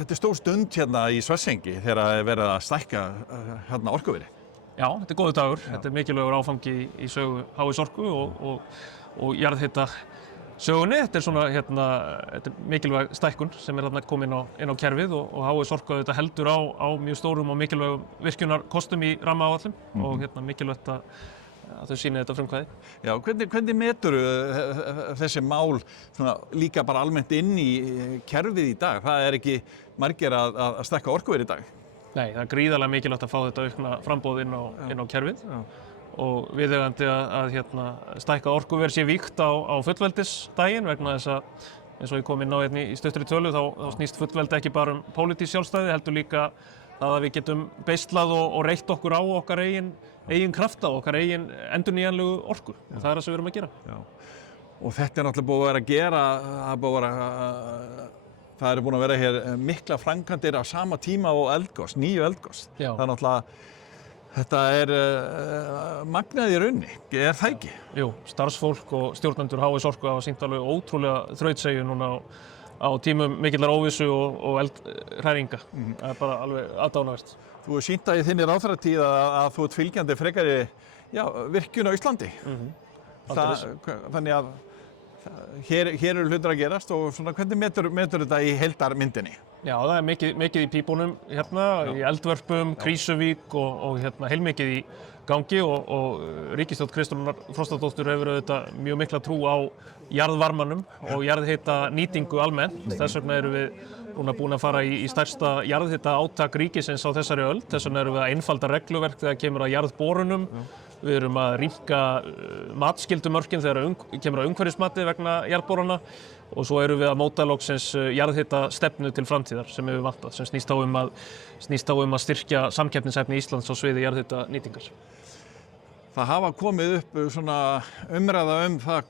þetta stór stund hérna í Svartsengi þegar það verið að stækka hérna orkuveri. Já, þetta góður dagur. Þetta mikilvægur áfangi í sögu HS Orku og jarðhita sögunni. Þetta svona þetta mikilvæg stækkun sem þarna komin inn á kerfið og HS Orku þetta heldur á mjög stórum og mikilvægum virkjunarkostum í rammaáætlun og mikilvægt að þau sýni þetta frumkvæði. Já, hvernig metur þessi mál svona líka bara almennt inn í kerfið í dag? Það ekki margir að stækka orkuveri í dag. Nei, það gríðarlega mikilvægt að fá þetta aukna framboð inn á kerfið og viðeigandi að stækka orkuver sé vígt á fullveldisdaginn vegna þess að eins og ég kom inn á í stuttri tölu þá snýst fullveldi ekki bara pólitískt sjálfstæði heldur líka það að við getum beislað og reitt okkur á okkar eigin krafta og okkar eigin endurnýjanlegu orku og það það sem við erum að gera. Já. Og þetta náttúrulega búið að vera að gera, það eru búin að vera hér mikla framkvæmdir á sama tíma og eldgos, nýju eldgos. Já. Það náttúrulega, þetta magnað í raunni, það ekki? Jú, starfsfólk og stjórnendur HS Orku hafa sýnt alveg ótrúlega þrautseigju núna á tímum mikillar óvissu og eldhræringa. Það bara alveg aðdáunarvert. Þú hefur sýnt það í þinni ráðherratíð að þú ert fylgjandi frekari virkjun á Íslandi. Þannig að hér eru hlutir að gerast og svona, hvernig metur þetta í heildarmyndinni? Já, það mikið í pípunum í eldvörpum, Krýsuvík og heilmikið í gangi og ríkisstjórn Kristrúnar Frostadóttur hefur auðvitað mjög mikla trú á jarðvarmanum og jarðhita nýtingu almennt. Þess vegna erum við núna búin að fara í stærsta jarðhita átak ríkisins á þessari öld. Þess vegna erum við að einfalda regluverk þegar kemur að jarðborunum. Við erum að rýmka matskyldumörkin þegar kemur að umhverfismati vegna jarðborana og svo erum við að móta loksins jarðhita stefnu til framtíðar sem hefur vantað, sem snýst á að styrkja samkeppnishæfni Íslands á sviði jarðhita nýtingar. Það hafa komið upp svona umræða það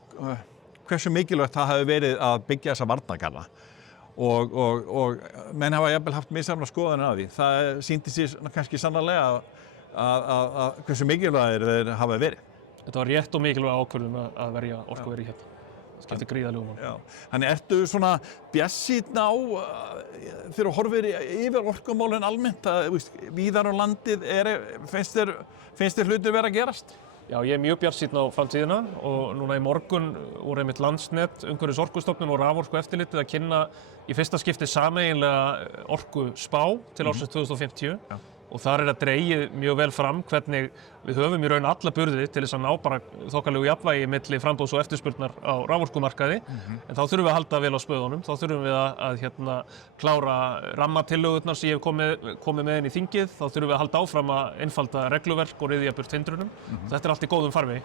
hversu mikilvægt það hafi verið að byggja þessa varnargarða og menn hafa jafnvel haft misjafnar skoðanir af því. Það sýndi sér kannski sannarlega að hversu mikilvægir þeir hafa verið. Þetta var rétt og mikilvæg ákvörðun að verja orkuveri hérna. Það skiptir gríðarlegu máli. Já. Þannig ertu svona bjartsýnn á þegar þú horfir yfir orkumálin almennt víðar á landið finnst þér hlutir vera að gerast? Já, ég mjög bjartsýnn á framtíðina og núna í morgun voru einmitt Landsnet, Umhverfis Orkustofnun og Raforkueftirlitið að kynna í fyrsta skipti sameiginlega orkuspá til ársins 2050. Já. Og þar að dregið mjög vel fram hvernig við höfum í raun alla burði til þess að ná bara þokkalegu jafnvægi milli framboðs og eftirspurnar á raforkumarkaði. En þá þurfum við að halda vel á spöðunum, þá þurfum við að klára rammatillögurnar sem ég hef komið með inn í þingið, þá þurfum við að halda áfram að einfalda regluverk og ryðja burt hindrunum. Þetta allt í góðum farvegi.